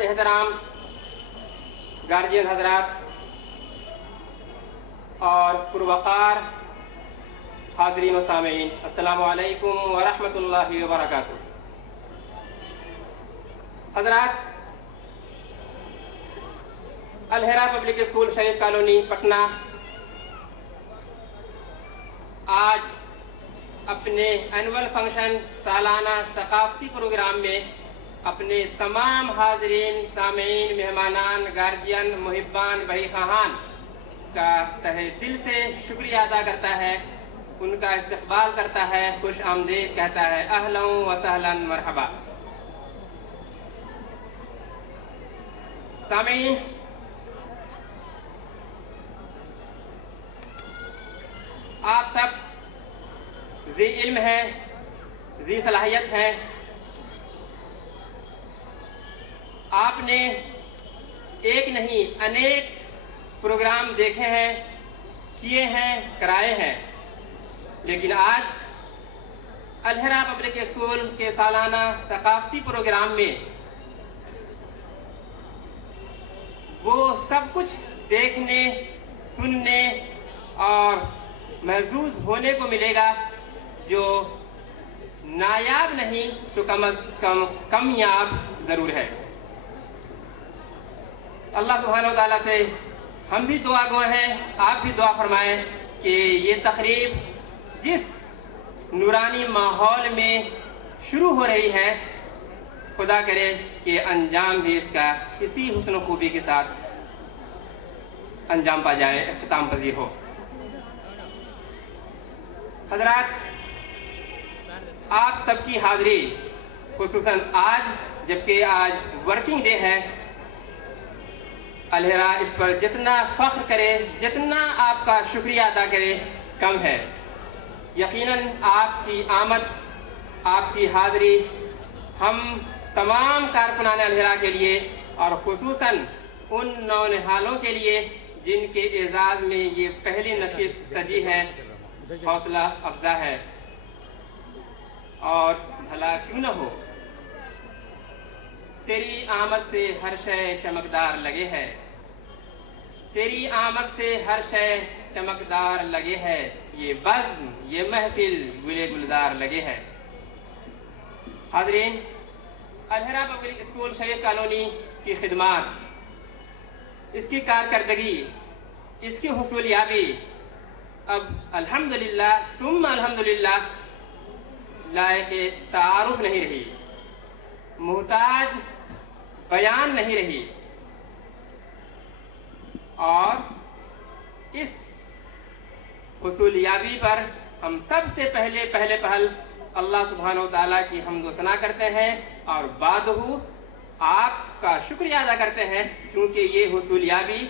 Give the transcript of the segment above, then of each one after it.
एहतराम गार्जियन हजरात और पुरवकार हाजरीन व सामीन, अस्सलामु अलैकुम व रहमतुल्लाहि व बरकातुहू। हजरात, अलहेरा पब्लिक स्कूल शरीफ कॉलोनी पटना आज अपने एनुअल फंक्शन सालाना सकाफती प्रोग्राम में अपने तमाम हाजरीन, सामीन, मेहमानान, गार्जियन, मुहिब्बान, भाई खाहान का तहे दिल से शुक्रिया अदा करता है, उनका इस्तकबाल करता है, खुश आमदीद कहता है, अहलन व सहलन मरहबा। सामीन, आप सब ज़ी इल्म हैं, ज़ी सलाहियत हैं। आपने एक नहीं अनेक प्रोग्राम देखे हैं, किए हैं, कराए हैं, लेकिन आज अलहेरा पब्लिक स्कूल के सालाना सकाफती प्रोग्राम में वो सब कुछ देखने, सुनने और महसूस होने को मिलेगा जो नायाब नहीं तो कम से कम कामयाब ज़रूर है। अल्लाह सुब्हानहू व तआला से हम भी दुआ गो हैं, आप भी दुआ फरमाएं कि ये तकरीब जिस नूरानी माहौल में शुरू हो रही है, खुदा करे कि अंजाम भी इसका इसी हुस्न खूबी के साथ अंजाम पा जाए, इख्तिताम पजीर हो। हजरात, आप सबकी हाज़िरी खुसूसन आज, जबकि आज वर्किंग डे है, अलहेरा इस पर जितना फ़ख्र करे, जितना आपका शुक्रिया अदा करे कम है। यकीनन आपकी आमद, आपकी हाज़िरी हम तमाम कारकुनान अलहेरा के लिए और खुसूसन उन नौनिहालों के लिए जिनके एजाज़ में ये पहली नशिस्त सजी है, हौसला अफजा है। और भला क्यों न हो, तेरी आमद से हर शय चमकदार लगे है, तेरी आमद से हर शय चमकदार लगे है, ये बज़्म ये महफिल गुले गुलजार लगे है। हाज़रीन, अलहरा पब्लिक स्कूल शरीफ कॉलोनी की खिदमत, इसकी कारकर्दगी, इसकी हुसूलियाबी अब अल्हम्दुलिल्लाह सुम्मा अल्हम्दुलिल्लाह लायक़े तारुफ नहीं रही, मुहताज बयान नहीं रही। और इस हुसूलियाबी पर हम सबसे पहले पहल अल्लाह सुब्हानहु व तआला की हम्द व सना करते हैं और बादहू आपका शुक्रिया अदा करते हैं, क्योंकि ये हुसूलियाबी,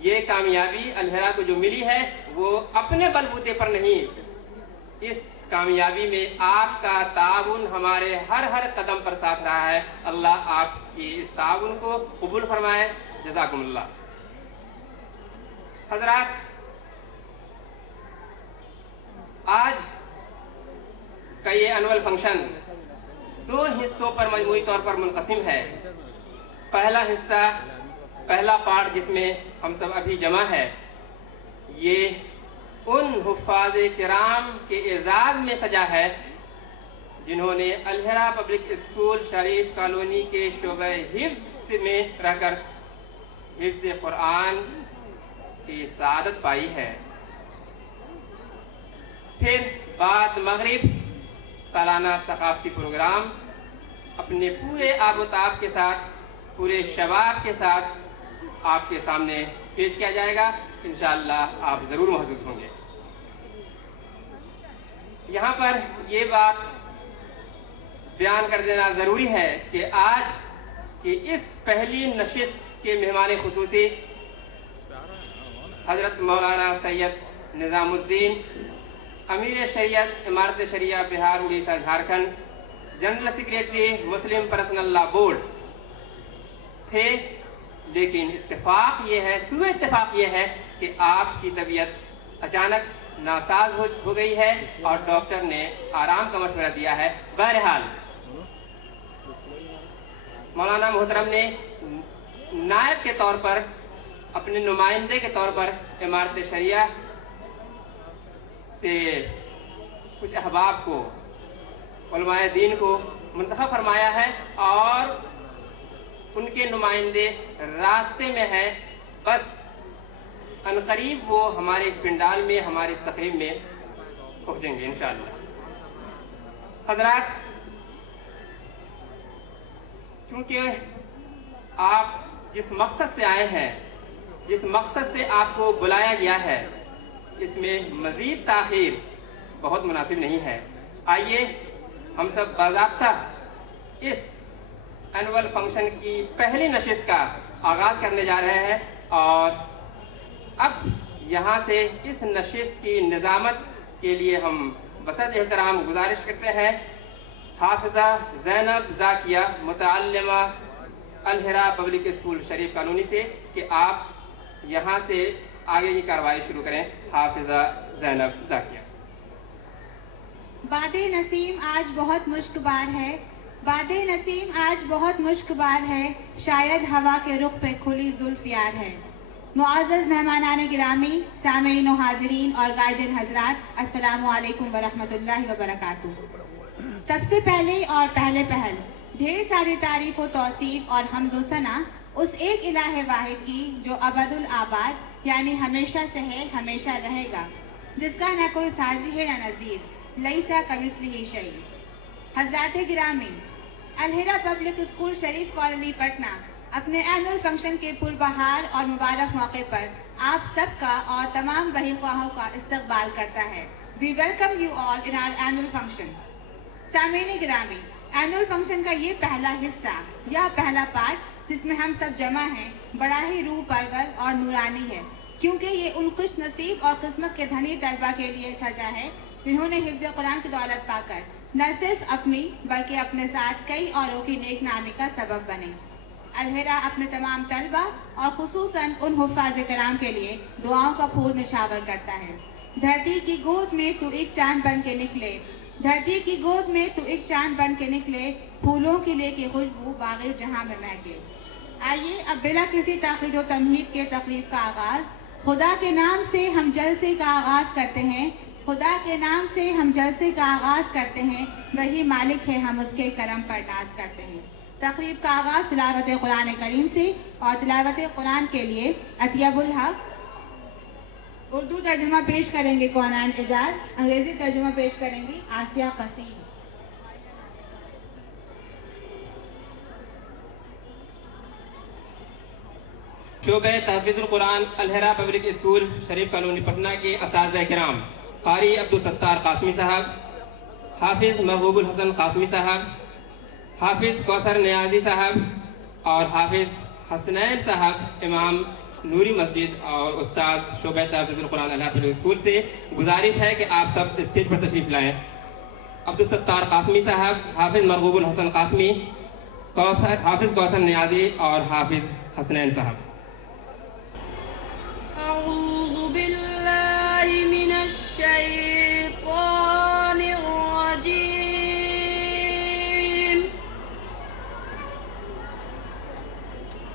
ये कामयाबी अलहरा को जो मिली है वो अपने बलबूते पर नहीं, इस कामयाबी में आपका ताउन हमारे हर कदम पर साथ रहा है। अल्लाह आपकी इस ताउन को कबूल फरमाए। जज़ाकुमुल्लाह। हज़रात, आज का ये एनुअल फंक्शन 2 हिस्सों पर मजमूई तौर पर मुनक़सिम है। पहला हिस्सा, पहला पार्ट जिसमें हम सब अभी जमा है, ये उन हुफ़ाज़ किराम के एज़ाज़ में सजा है जिन्होंने अलहरा पब्लिक स्कूल शरीफ कॉलोनी के शोबे हिफ्ज़ में रहकर हिफ्ज़ कुरान की सआदत पाई है। फिर बाद मगरिब सालाना सकाफ़ती प्रोग्राम अपने पूरे आबोताब के साथ, पूरे शबाब के साथ आपके सामने पेश किया जाएगा। इंशाअल्लाह आप ज़रूर महसूस होंगे। यहाँ पर ये बात बयान कर देना ज़रूरी है कि आज की इस पहली नशिस्त के मेहमान खुसूसी हज़रत मौलाना सैयद निज़ामुद्दीन, अमीर शरीयत इमारत शरिया बिहार उड़ीसा झारखंड, जनरल सेक्रेटरी मुस्लिम पर्सनल लॉ बोर्ड थे। लेकिन इत्तेफाक ये है, सुबह इत्तेफाक ये है कि आपकी तबीयत अचानक नासाज हो गई है और डॉक्टर ने आराम का मशवरा दिया है। बहरहाल मौलाना मोहतरम ने नायब के तौर पर, अपने नुमाइंदे के तौर पर इमारत शरिया से कुछ अहबाब को, उलमाए दीन को मुंतखब फरमाया है और उनके नुमाइंदे रास्ते में है। बस अनकरीब वो हमारे इस पिंडाल में, हमारे इस तकरीब में पहुँचेंगे इंशाअल्लाह। हज़रात, क्योंकि आप जिस मकसद से आए हैं, जिस मकसद से आपको बुलाया गया है, इसमें मज़ीद ताख़ीर बहुत मुनासिब नहीं है। आइए हम सब बाज़ाब्ता इस एनुअल फंक्शन की पहली नशिस्त का आगाज़ करने जा रहे हैं और अब यहाँ से इस नशिस्त की निज़ामत के लिए हम बसत एहतराम गुजारिश करते हैं हाफ़िज़ा ज़ैनब ज़ाकिया, मुतअल्लिमा अलहरा पब्लिक स्कूल शरीफ कॉलोनी से, कि आप यहाँ से आगे की कार्रवाई शुरू करें। हाफ़िज़ा ज़ैनब ज़ाकिया। बादे नसीम आज बहुत मुश्कबार है, बादे नसीम आज बहुत मुश्कबार है, शायद हवा के रुख पे खुली जुल्फ़ यार है। मुआज़्ज़ज़ मेहमानान गिरामी, सामीन व हाज़रीन और गार्जियन हज़रात, अस्सलामु अलैकुम व रहमतुल्लाहि व बरकातुहू। सबसे पहले और पहल ढेर सारी तारीफ़ व तौसीफ़ और हम्द व सना उस एक इलाहे वाहिद की जो अबदुल आबाद यानी हमेशा से है, हमेशा रहेगा, जिसका न कोई साजी है न नज़ीर, लईसा कमिस्लिही शै। हज़रात गिरामी, अलहरा पब्लिक स्कूल शरीफ कॉलोनी पटना अपने एनुअल फंक्शन के पुरबहार और मुबारक मौके पर आप सबका और तमाम बहीख्वाहों का इस्तकबाल करता है। We welcome you all in our annual function. सामीन गिरामी, एनुअल फंक्शन का ये पहला हिस्सा या पहला पार्ट जिसमें हम सब जमा हैं, बड़ा ही रूह परवर और नूरानी है, क्योंकि ये उन खुश नसीब और किस्मत के धनी तलबा के लिए सजा है जिन्होंने हिफ्ज़ कुरान की दौलत पाकर न सिर्फ अपनी बल्कि अपने साथ कई औरों की नेक नामी का सबब बने। अलहरा अपने तमाम तलबा और खुसूसन उन हुफ़ाज़ किराम के लिए दुआओं का फूल निछावर करता है। धरती की गोद में तू एक चांद बन के निकले, धरती की गोद में तू एक चांद बन के निकले, پھولوں کی لے کے خوشبو باغ جہاں میں مہکے۔ آئیے اب بلا کسی تاخیر و تمہید کے تقریب کا آغاز خدا کے نام سے ہم جلسے کا آغاز کرتے ہیں۔ خدا کے نام سے ہم جلسے کا آغاز کرتے ہیں، وہی مالک ہے، ہم اس کے کرم پر ناز کرتے ہیں۔ تقریب کا آغاز تلاوت قرآن کریم سے، اور تلاوت قرآن کے لیے اطیب الحق اردو ترجمہ پیش کریں گے کونان اعجاز، انگریزی ترجمہ پیش کریں گی آسیہ قسیم۔ شعبہ تحفیظ القرآن الہرا پبلک اسکول شریف کالونی پٹنہ کے اساتذہ کرام قاری عبدالستار قاسمی صاحب، حافظ محبوب الحسن قاسمی صاحب، حافظ کوثر نیازی صاحب اور حافظ حسنین صاحب امام نوری مسجد اور استاد شعبہ تحفیظ القرآن الہرا پبلک اسکول سے گزارش ہے کہ آپ سب اسٹیج پر تشریف لائیں۔ عبدالستار قاسمی صاحب، حافظ محبوب الحسن قاسمی، حافظ کوثر نیازی اور حافظ حسنین صاحب۔ أعوذ بالله من الشيطان الرجيم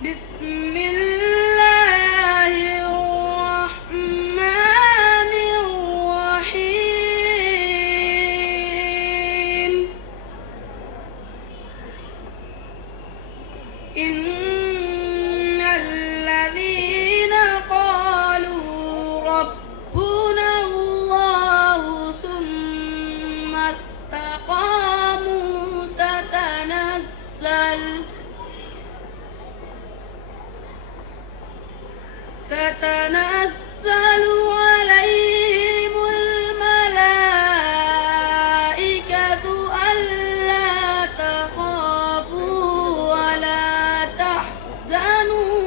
بسم الله الرحمن الرحيم إن الذين ربنا الله ثم استقاموا تتنزل عليهم الملائكة ألا تخافوا ولا تحزنوا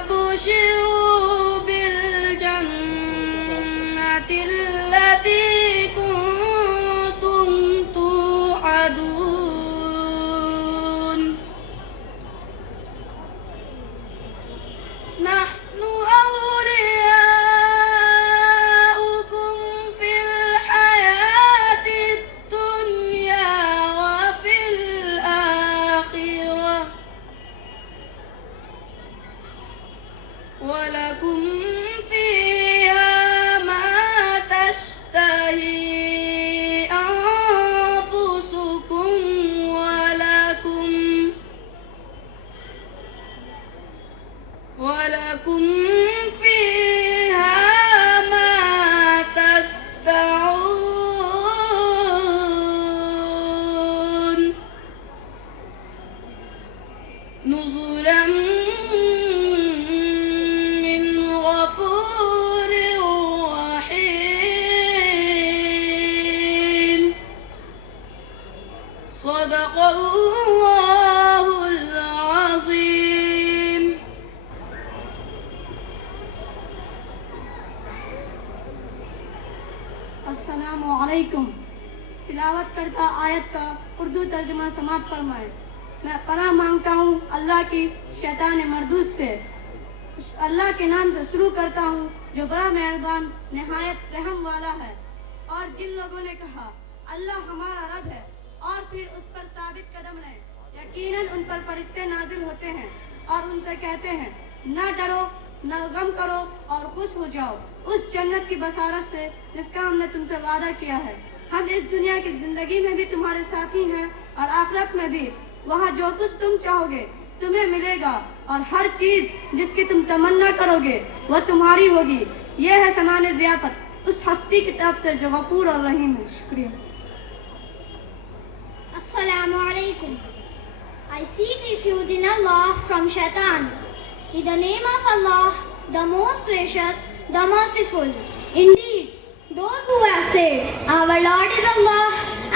وأبشروا بالجنة التي كنتم توعدون نحن أولياؤكم في الحياة الدنيا وفي الآخرة ولكم فيها ما تشتهي أنفسكم ولكم فيها ما تدعون نزلا من غفور رحيم صدق الله العظيم۔ السلام علیکم۔ تلاوت کردہ آیت کا اردو ترجمہ سماعت فرمائے۔ میں پناہ مانگتا ہوں اللہ کی شیطان مردود سے۔ اللہ کے نام سے شروع کرتا ہوں جو بڑا مہربان نہایت رحم والا ہے۔ اور جن لوگوں نے کہا اللہ ہمارا رب ہے اور پھر اس پر ثابت قدم رہے، یقیناً ان پر فرشتے نازل ہوتے ہیں اور ان سے کہتے ہیں نہ ڈرو نہ غم کرو اور خوش ہو جاؤ اس جنت کی بشارت سے جس کا ہم نے تم سے وعدہ کیا ہے۔ ہم اس دنیا کی زندگی میں بھی تمہارے ساتھی ہیں اور آخرت میں بھی، وہاں جو کچھ تم چاہو گے تمہیں ملے گا اور ہر چیز جس کی تم تمنا کرو گے وہ تمہاری ہوگی۔ یہ ہے سامان ضیافت اس ہستی کی طرف سے جو غفور اور رحیم ہے۔ شکریہ۔ Assalamu alaikum. I seek refuge in Allah from Shaitan. In the name of Allah, the most gracious, the merciful. Indeed, those who have said, our Lord is Allah,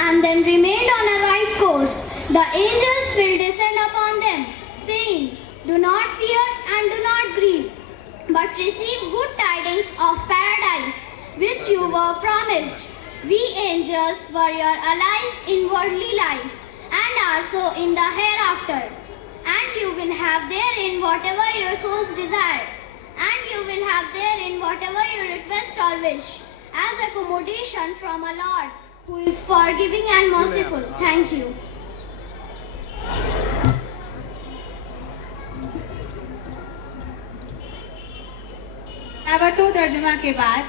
and then remained on a right course, the angels will descend upon them, saying, do not fear and do not grieve, but receive good tidings of paradise, which you were promised. We angels were your allies in worldly life, and are so in the hereafter, and you will have therein whatever your souls desire. and you will have therein whatever you request or wish, as accommodation from a Lord who is forgiving and merciful. Thank you. तिलावत व तर्जुमा के बाद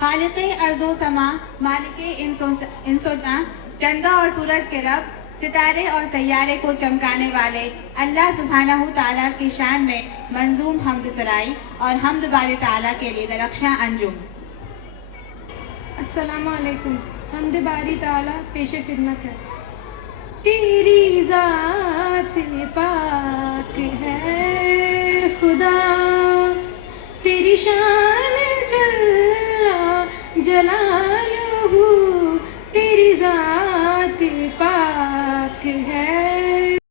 खालिक़े अर्ज़ो समा मालिके इंसो जान चंदा और सूरज के रब सितारे और सैयारे को चमकाने वाले अल्लाह सुब्हानहू ताला की शान में मंजूम हम्द सराई और हम्द बारी ताला के लिए दरख्शां अंजुम। अस्सलामु अलैकुम। हम्द बारी ताला पेश खिदमत है। तेरी ज़ात पाक है खुदा, तेरी शान जल्ला जलालहू, तेरी ज़ात पाक है